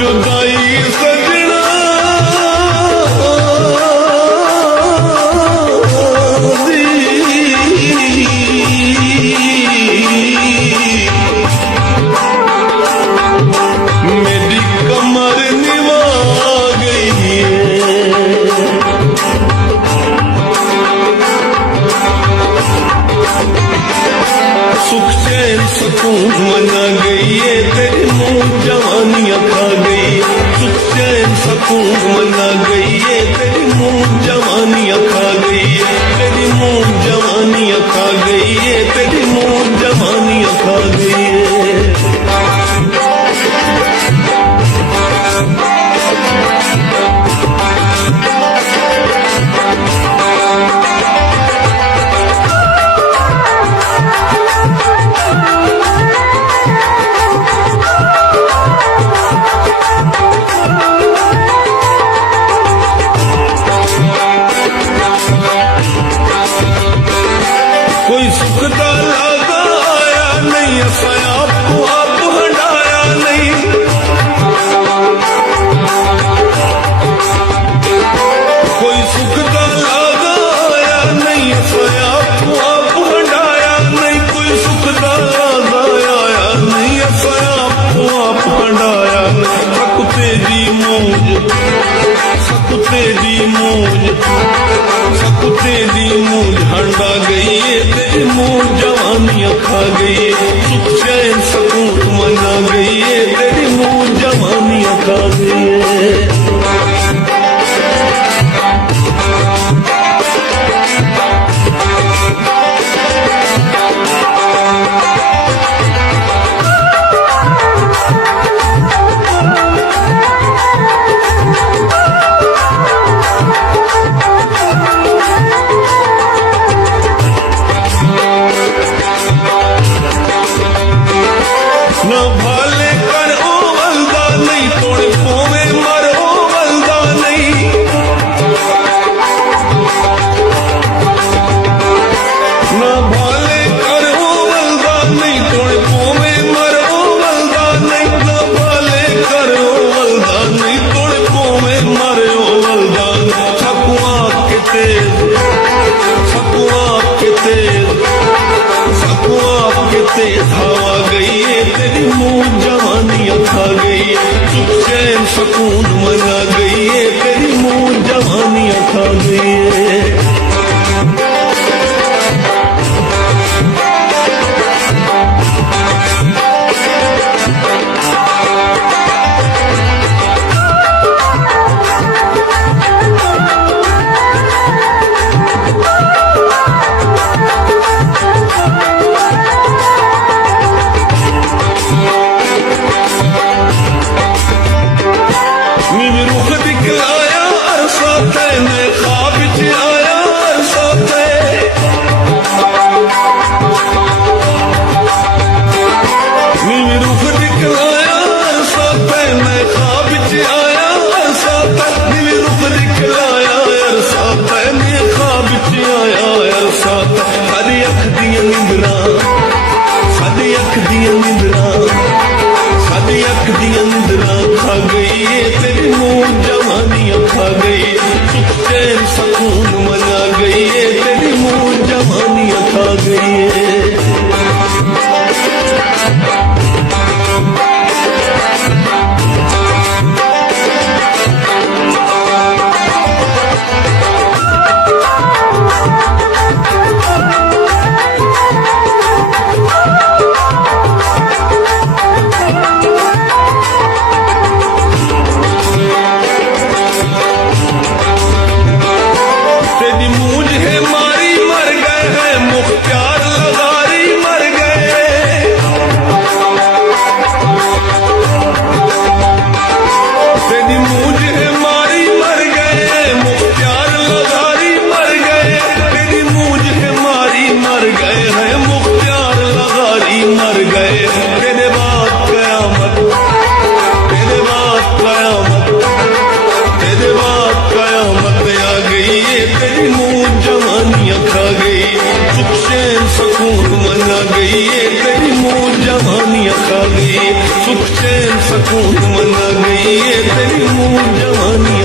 जुदाई सजना दी मेरी कमर निभा गई है। सुख चैन सुकून मना गई है तेरी मुँह जवानियाँ खा गई। सुख चैन सुकून मना गई है तेरी मुँह जवानियाँ खा गई है। तेरी मुँह जवानियाँ खा गई है। तेरी मुँह जवानियाँ खा गई है। कोई सुख दा लागा आया नहीं असा आपको आप हटाया नहीं। कोई सुख दा लागा आया नहीं असा आपको आप हटाया नहीं। कोई सुख दा लागा आया नहीं असा आपको आप हटाया नहीं। सकते दी मौज सकते दी मौज सकते दी मौज हंडा गई है। तेरी मुँह जवानियाँ खा गई है। सुख चैन सुकून मना गई है। तेरी मुँह जवानियाँ खा गई है। न भाले कर ओ वल्दा नहीं तोड़ पोवे मर ओ वल्दा नहीं। न भाले कर ओ वल्दा नहीं तोड़ पोवे मर ओ वल्दा नहीं। न भाले कर ओ वल्दा नहीं तोड़ पोवे मर ओ वल्दा नहीं। सकुआ के तेज सकुआ के तेज सकुआ के तेज हवा गई है। तेरी मुँह जवानियाँ खा गई है। सुख चैन सुकून मना गई है। तेरी मुँह जवानियाँ खा गई है। रुख दिखलाया अरसा तैने ख्वाब च आया अरसा तै। रुख दिखलाया अरसा तैने ख्वाब च आया अरसा तै। रुख दिखलाया अरसा तैने ख्वाब च आया अरसा तै। सारी अख दियां निंदरा सारी अख दियां निंदरा सारी अख दियां निंदरा खा गई है। तेरी मुँह जवानियाँ खा गई है। सुख चैन सुकून मना गई है। तेरी मुँह जवानियाँ खा गई है। तेरी मूंज है मारी मर गए हैं मुख्तार लगारी मर गए। तेरी मूंज है मारी मर गए मुख्तार लगारी मर गए। तेरी मूंज है मारी मर गए हैं मुख्तार लगारी मर गए। तेरे बाद कयामत तेरे बाद कयामत तेरे बाद कयामत आ गई है। तेरी मुँह जवानियाँ खा गई। सुख चैन सुकून मना गई है। तेरी मुँह जवानियाँ खा गई। सुख चैन सुकून मना गई है तेरी मुंह जवानी